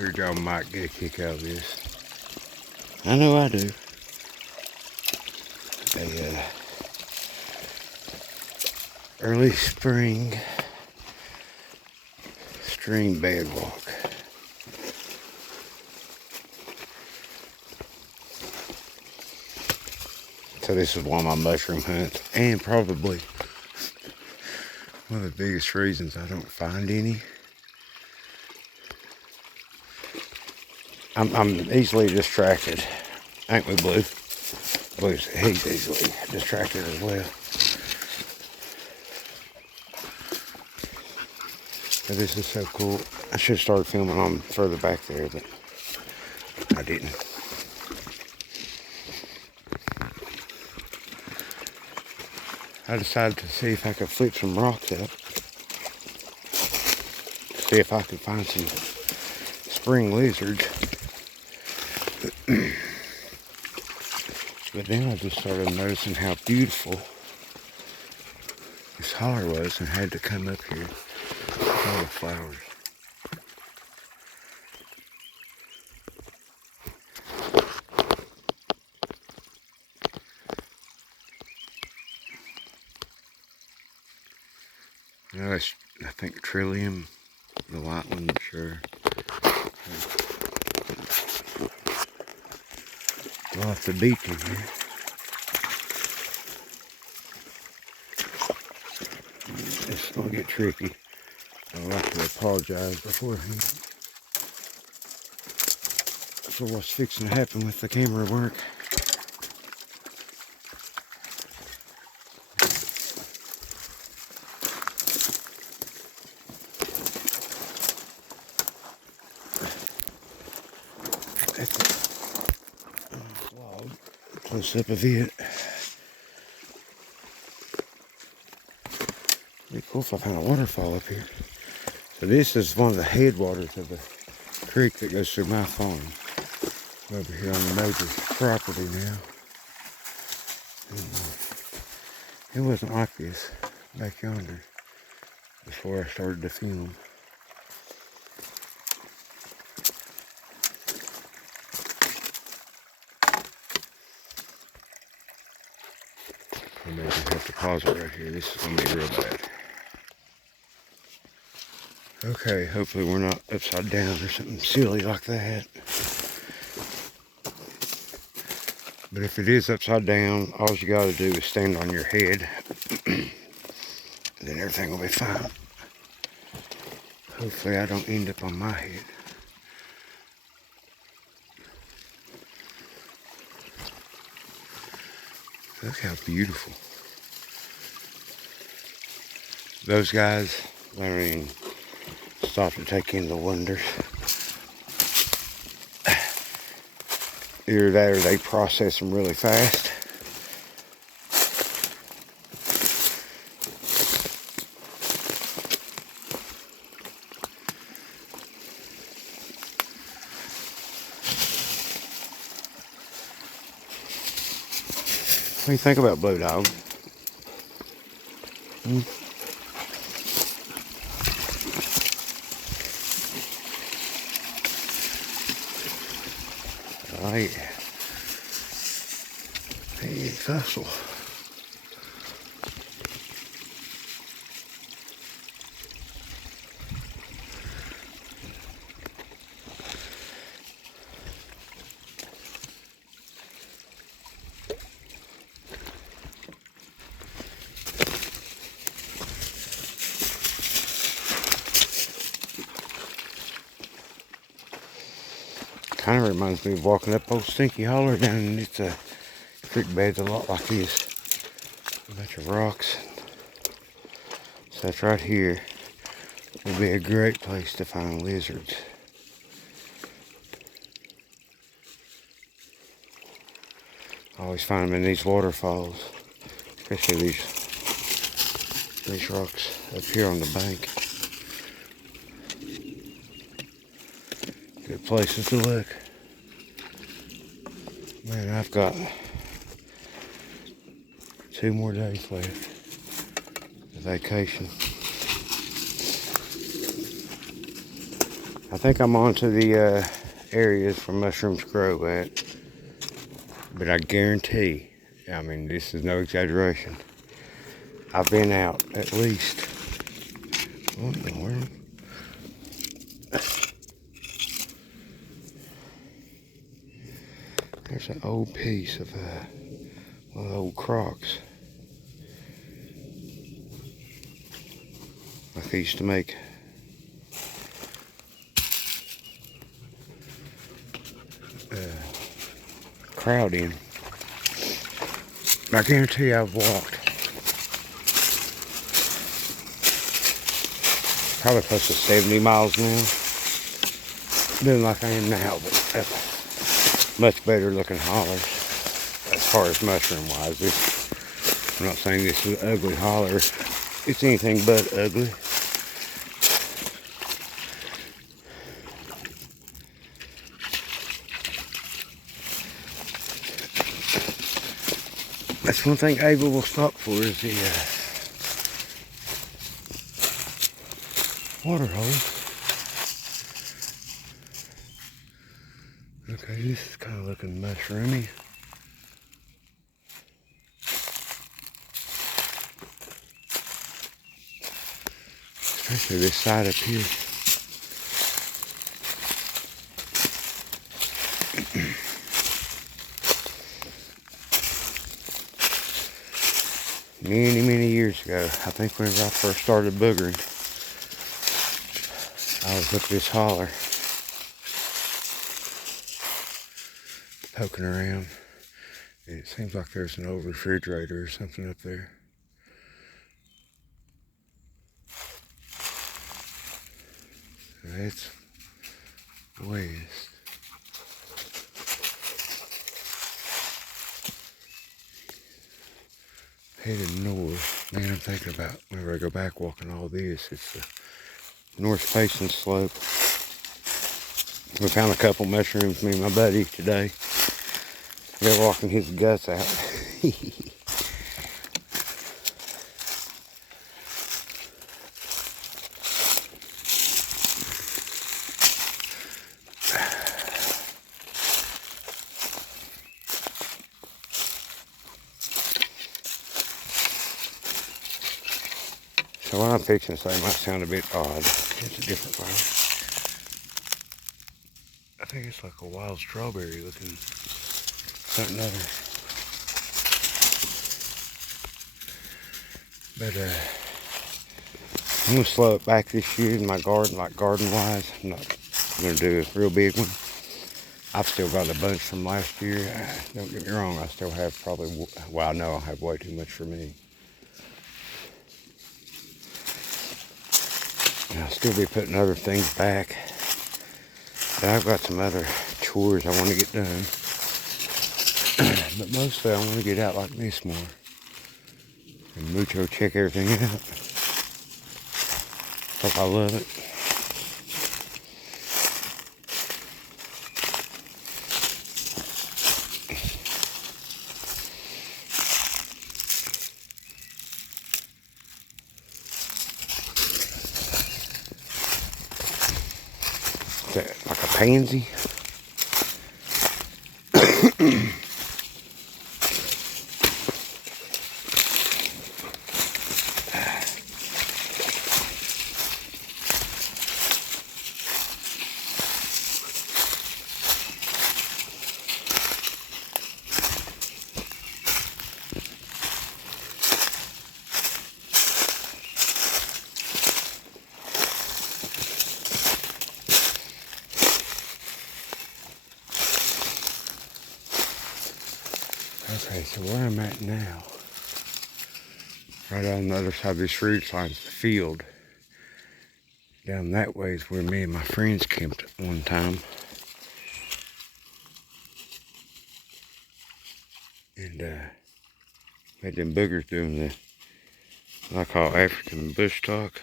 figured y'all might get a kick out of this. I know I do. A early spring stream bed walk. So this is one of my mushroom hunts, and probably one of the biggest reasons I don't find any. I'm easily distracted. Ain't we, Blue? He's easily distracted as well. But this is so cool. I should have started filming on further back there, but I didn't. I decided to see if I could flip some rocks up. See if I could find some spring lizards. But then I just started noticing how beautiful this holler was and had to come up here. All the flowers. No, it's, I think Trillium, the white one, sure. Lots of beach in here. It's gonna get tricky. I'd like to apologize beforehand for what's fixing to happen with the camera work. Close up of it. Be cool if I found a waterfall up here. So this is one of the headwaters of the creek that goes through my farm. Over here on the neighbor's property now. It wasn't like this back yonder before I started to film. I may have to pause it right here. This is going to be real bad. Okay, hopefully we're not upside down or something silly like that. But if it is upside down, all you got to do is stand on your head. Then everything will be fine. Hopefully I don't end up on my head. Look how beautiful. Those guys, they don't even stop to take in the wonders. Either that or they process them really fast. What do you think about Blue Dog? Right. Hey, fossil. Kind of reminds me of walking up Old Stinky Holler down in its creek beds a lot like this. A bunch of rocks. So that's right here. Would be a great place to find lizards. I always find them in these waterfalls, especially these rocks up here on the bank. Good places to look. Man, I've got 2 more days left of vacation. I think I'm onto the areas where mushrooms grow at. But I guarantee, I mean, this is no exaggeration, I've been out at least, what in the world? There's an old piece of one of the old Crocs. Like they used to make crowd in. I guarantee you I've walked probably close to 70 miles now. Doing like I am now, but that's much better looking hollers as far as mushroom wise. I'm not saying this is an ugly holler. It's anything but ugly. That's one thing Ava will stop for is the water hose. Okay, this is kind of looking mushroomy. Especially this side up here. Many years ago, I think whenever I first started boogering, I was up this holler, poking around, and it seems like there's an old refrigerator or something up there. It's west. Headed north. Man, I'm thinking about whenever I go back walking all this, it's the north facing slope. We found a couple mushrooms, me and my buddy, today. They're walking his guts out. So what I'm fixing to say might sound a bit odd. It's a different flower. I think it's like a wild strawberry looking something other. But I'm gonna slow it back this year in my garden, like garden wise. I'm not gonna do a real big one. I've still got a bunch from last year. Don't get me wrong, I still have probably, well, I know I have way too much for me. And I'll still be putting other things back. But I've got some other chores I want to get done. But mostly I want to get out like this more. And mucho check everything out. Because I love it. Like a pansy. Okay, so where I'm at now, right on the other side of this ridge line is the field. Down that way is where me and my friends camped at one time. And had them boogers doing the, what I call African bush talk.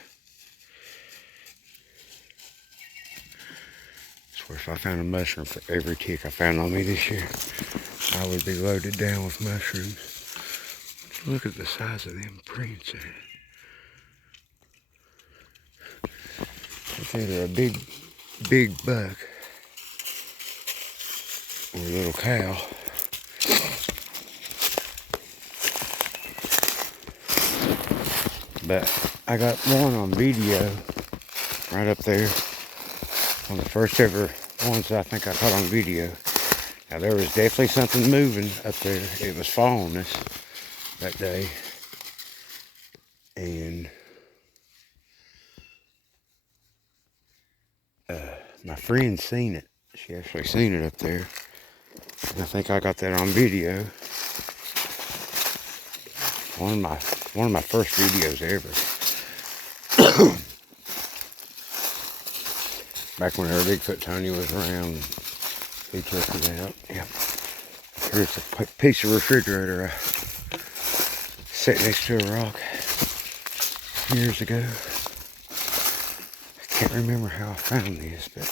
Swear if I found a mushroom for every tick I found on me this year, I would be loaded down with mushrooms. Look at the size of them prints there. It's either a big big buck or a little cow. But I got one on video right up there. One of the first ever ones I think I caught on video. Now there was definitely something moving up there. It was following us that day. And my friend seen it. She actually seen it up there. And I think I got that on video. One of my first videos ever. Back when our Bigfoot Tony was around, he took it out. Yep. Here's a piece of refrigerator I set next to a rock years ago. I can't remember how I found this, but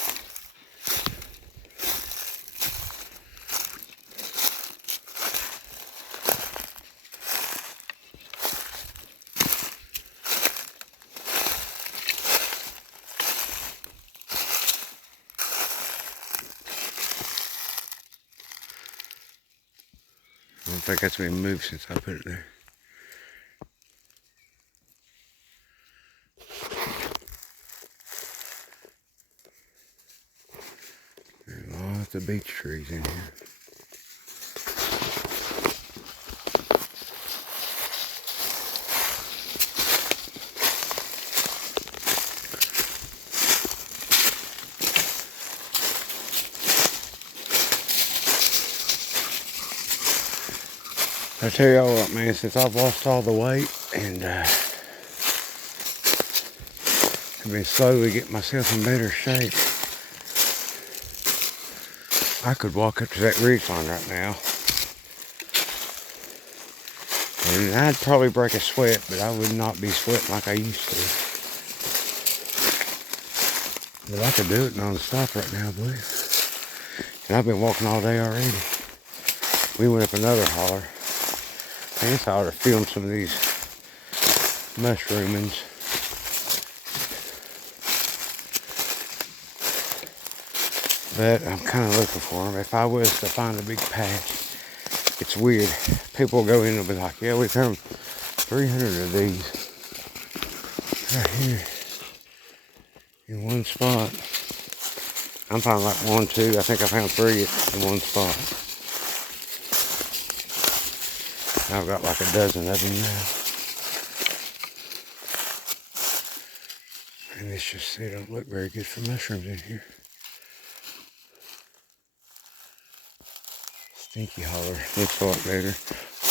I don't think that's been moved since I put it there. There's lots of beech trees in here. I tell y'all what, man, since I've lost all the weight and I've been slowly getting myself in better shape, I could walk up to that ridge line right now and I'd probably break a sweat, but I would not be sweating like I used to. But I could do it non-stop right now, I believe. And I've been walking all day already. We went up another holler. I guess I ought to film some of these mushroomings. But I'm kind of looking for them. If I was to find a big patch, it's weird. People will go in and be like, yeah, we found 300 of these right here in one spot. I'm finding like 1, 2. I think I found 3 in one spot. I've got like a dozen of them now. And it's just, they don't look very good for mushrooms in here. Stinky Holler looks a lot better.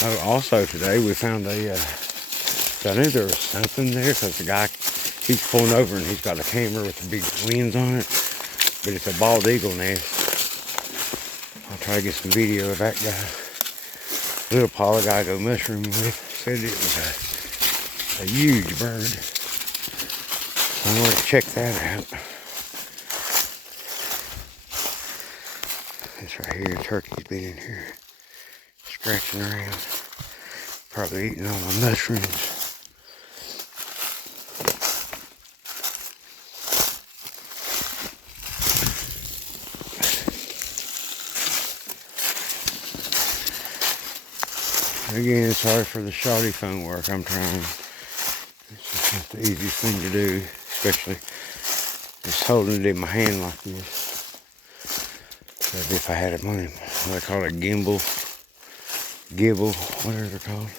Oh, also today we found a, so I knew there was something there because the guy keeps pulling over and he's got a camera with the big lens on it. But it's a bald eagle nest. I'll try to get some video of that guy. Little Paul, the guy I go mushroom with, said it was a huge bird. So I'm going to check that out. This right here, turkey's been in here scratching around. Probably eating all my mushrooms. Again, sorry for the shoddy phone work I'm trying. It's just not the easiest thing to do, especially just holding it in my hand like this. As if I had it on him. They call it gimbal, whatever they're called.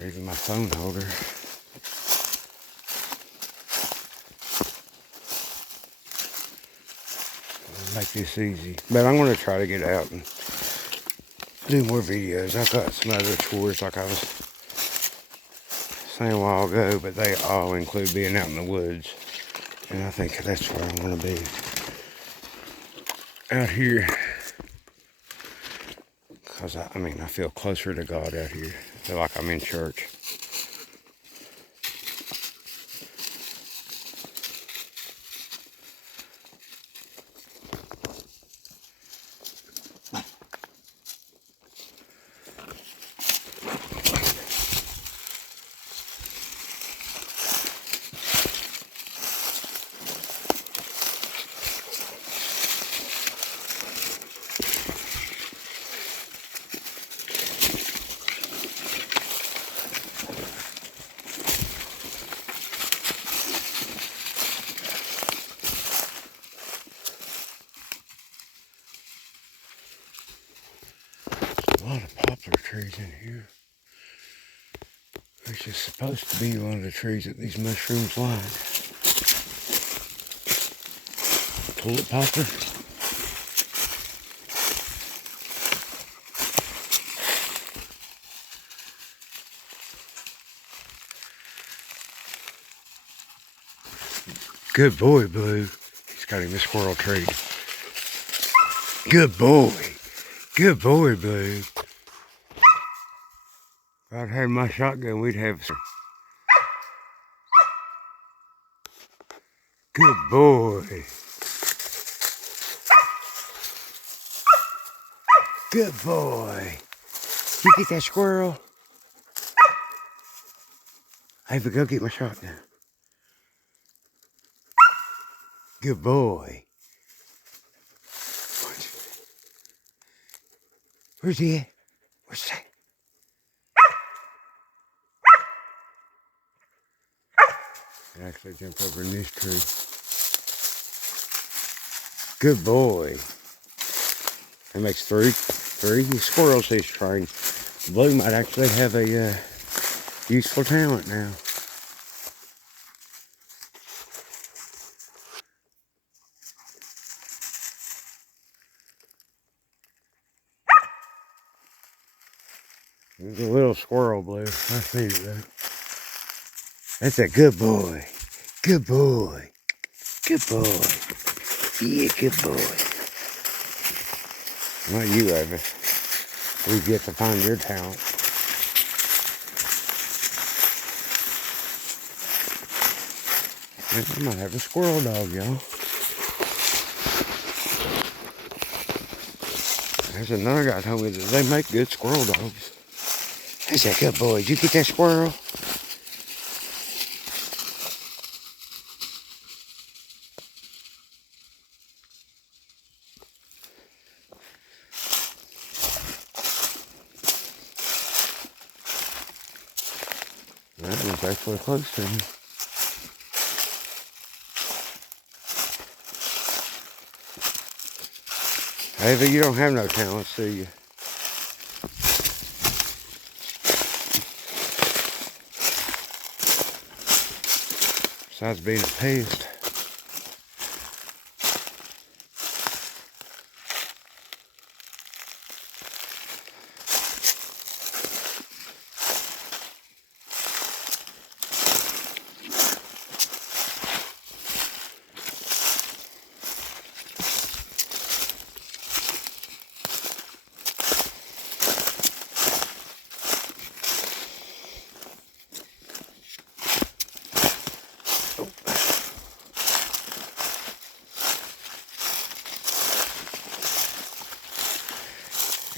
Or even my phone holder. Make this easy. But I'm going to try to get out and do more videos. I've got some other tours like I was saying a while ago, but they all include being out in the woods. And I think that's where I'm going to be. Out here. Because, I mean, I feel closer to God out here. I feel like I'm in church. trees in here. Which is supposed to be one of the trees that these mushrooms line. Tulip poplar. Good boy, Blue. He's got him a squirrel treat. Good boy. Good boy, Blue. If I'd had my shotgun, we'd have some. Good boy. Good boy. You get that squirrel? Ava, go get my shotgun. Good boy. Where's he at? Where's that? I actually jumped over in this tree. Good boy. That makes three squirrels he's trained. Blue might actually have a useful talent now. There's a little squirrel, Blue. I see it though. That's a good boy. Good boy. Good boy. Yeah, good boy. Not you, Ava. We get to find your talent. I might have a squirrel dog, y'all. There's another guy told me that they make good squirrel dogs. That's a good boy. Did you get that squirrel? That one's actually close to me. Ava, you don't have no talents, do you? Besides being a pest.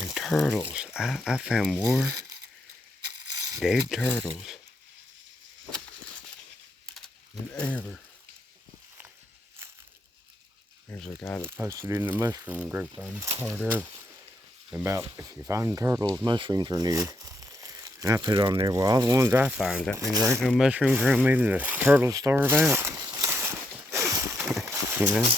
And turtles. I found more dead turtles than ever. There's a guy that posted in the mushroom group I'm part of about if you find turtles, mushrooms are near. And I put on there, well, all the ones I find, that means there ain't no mushrooms around me and the turtles starve out. You know?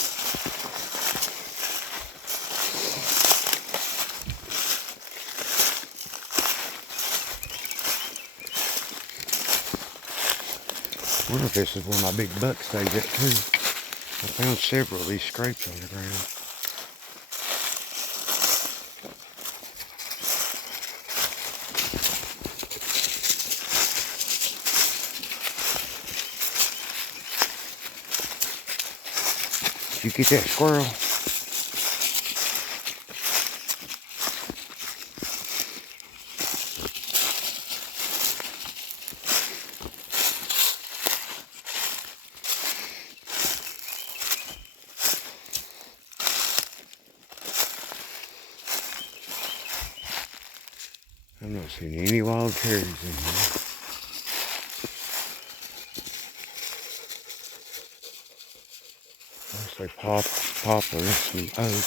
I wonder if this is where my big buck stays at too. I found several of these scrapes on the ground. Did you get that squirrel? I'm not seeing any wild cherries in here. Mostly poplar and some oak.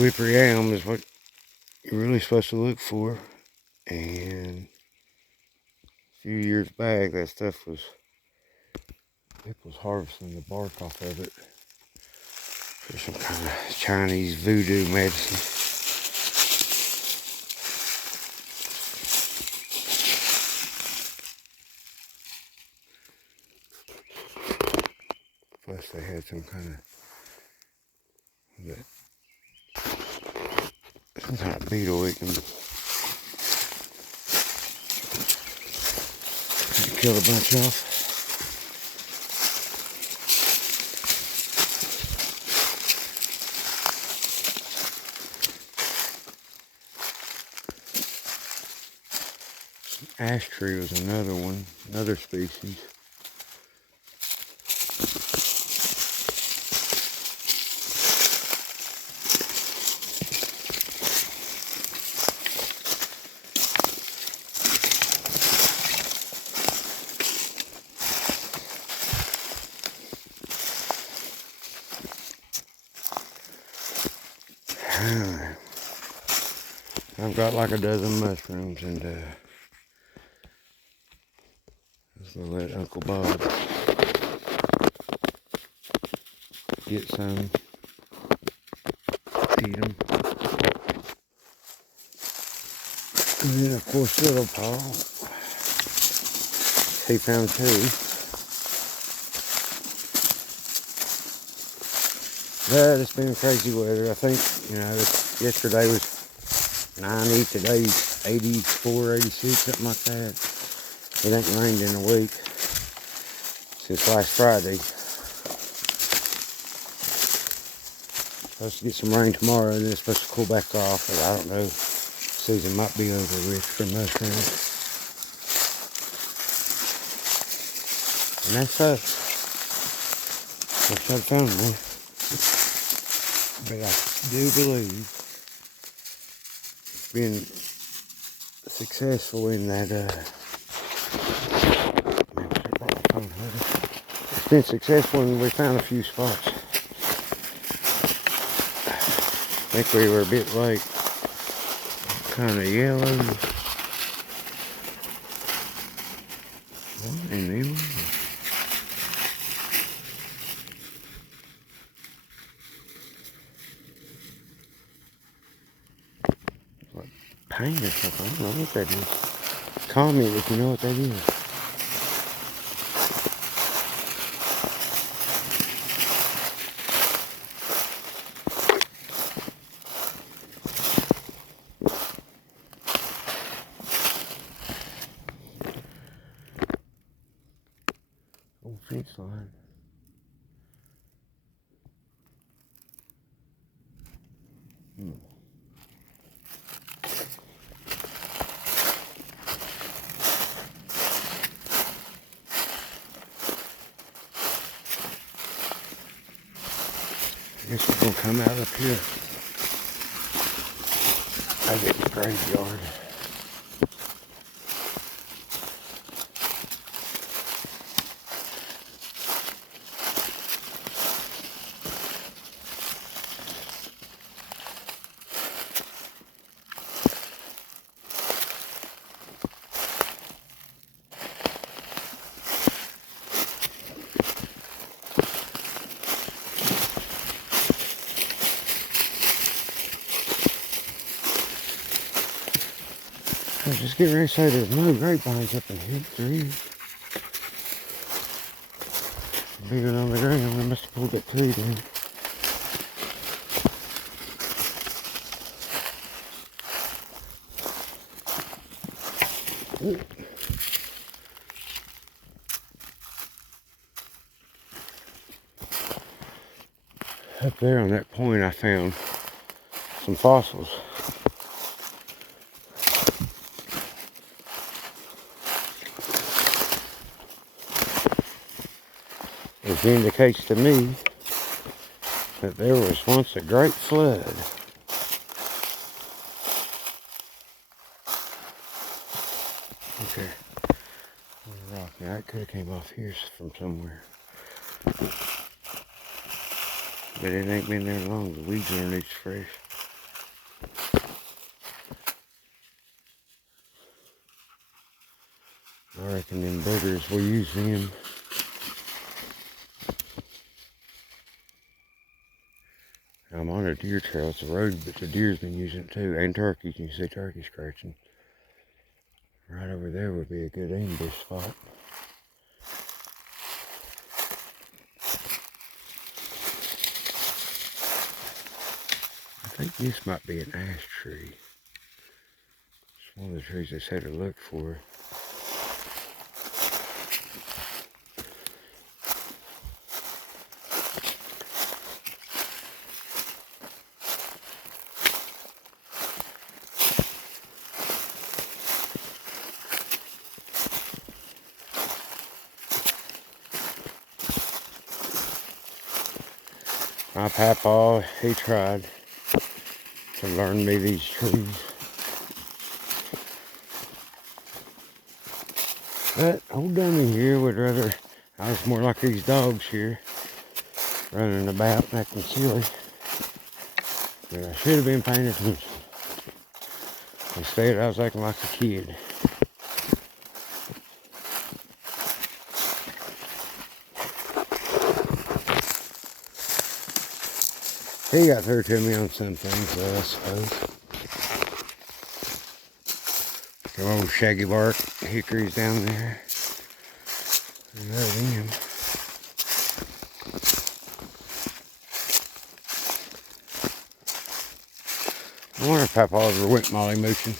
slippery elm is what you're really supposed to look for. And a few years back, that stuff was, people was harvesting the bark off of it for some kind of Chinese voodoo medicine. Plus they had some kind of beetle we can kill a bunch of. Ash tree was another one, another species. I've got like a dozen mushrooms, and just gonna let Uncle Bob get some, eat them. And then of course little Paul, he found two. But it's been crazy weather. I think, yesterday was 90, today's 84, 86, something like that. It ain't rained in a week since last Friday. Supposed to get some rain tomorrow, and then it's supposed to cool back off, but I don't know. Season might be over with for mushrooms. And that's us. That's what I found me. But I do believe being successful in that, it's been successful, and we found a few spots. I think we were a bit late. Kind of yellow. What in the world? Like paint or something. I don't know what that is. Comment if you know what that is. Old fence line. I guess we're gonna come out up here. I get the graveyard. I was just getting ready to say there's no grapevines up in here. There is. Bigger than on the ground. I must have pulled that tree down. Up there on that point I found some fossils. Which indicates to me that there was once a great flood. Okay. Rock. Now it could have came off here from somewhere. But it ain't been there long. The weeds underneath's fresh. And then buggers, we use them. I'm on a deer trail. It's a road, but the deer's been using it too. And turkeys. You can see turkey scratching. Right over there would be a good ambush spot. I think this might be an ash tree. It's one of the trees they said to look for. My papa, he tried to learn me these trees. But old dummy here would rather, I was more like these dogs here, running about and acting silly. But I should have been paying attention. Instead, I was acting like a kid. He got through to me on some things, though, I suppose. Some old shaggy bark hickories down there. I love them. I wonder if Papa's ever went molly mooching.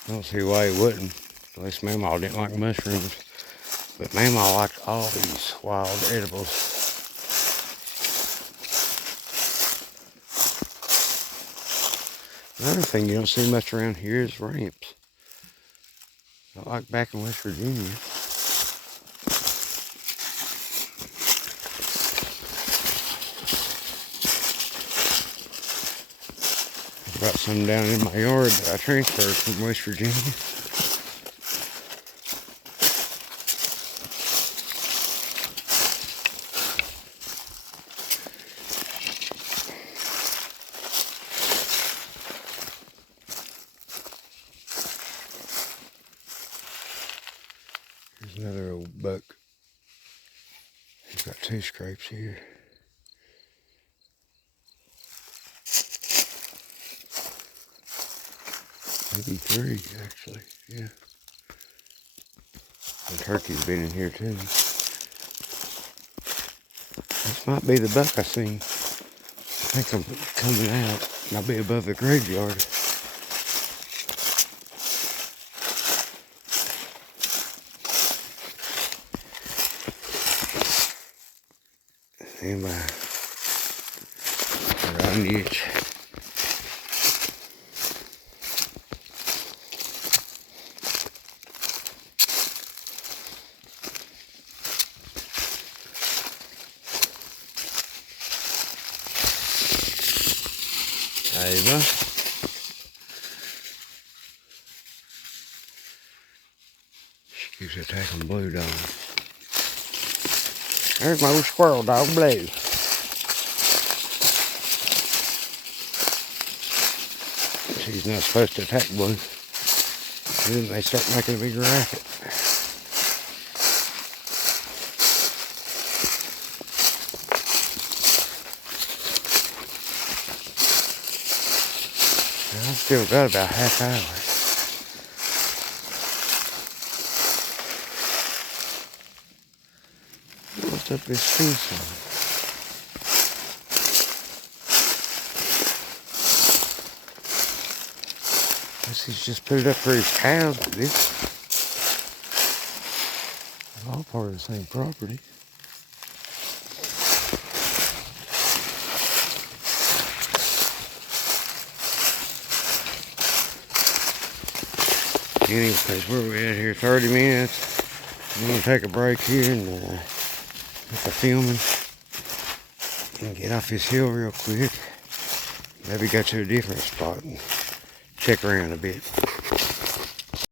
I don't see why he wouldn't. At least Mamaw didn't like mushrooms. But Mamaw liked all these wild edibles. Another thing you don't see much around here is ramps. Not like back in West Virginia. I've got some down in my yard that I transferred from West Virginia. Here's another old buck. He's got 2 scrapes here. Maybe 3, actually, yeah. And turkey's been in here too. This might be the buck I seen. I think I'm coming out and I'll be above the graveyard. And around the edge. Ava. She keeps attacking Blue Dog. There's my old squirrel dog, Blue. She's not supposed to attack Blue. Then they start making a big racket. I've still got about half hour. What's up this fence on? Guess he's just put it up for his cows, but it's all part of the same property. Anyways, where we at here? 30 minutes. I'm gonna take a break here and get the filming and get off this hill real quick. Maybe go to a different spot and check around a bit.